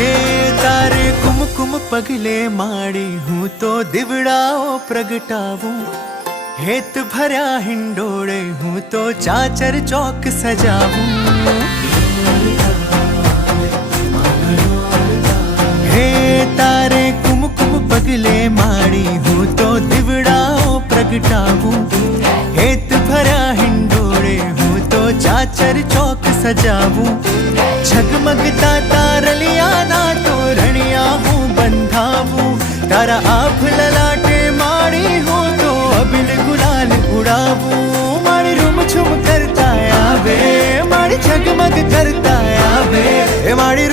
હે તારે કુમકુમ પગલે માડી હું તો દીવડાઓ પ્રગટાવું હેત ભર્યા હિંડોળે હું તો ચાચર ચોક સજાવું હે તારે કુમકુમ પગલે માડી હું તો દીવડાઓ પ્રગટાવું હેત ભર્યા હિંડોળે હું તો ચાચર ચોક સજાવું झगमगता तारलिया ना तोरणिया हूँ बंधावूं तारा आभ ललाटे माड़ी हो तो अबिल गुलाल उड़ावूं माड़ी रूम छुम करता आवे माड़ी झगमग करता आवे माड़ी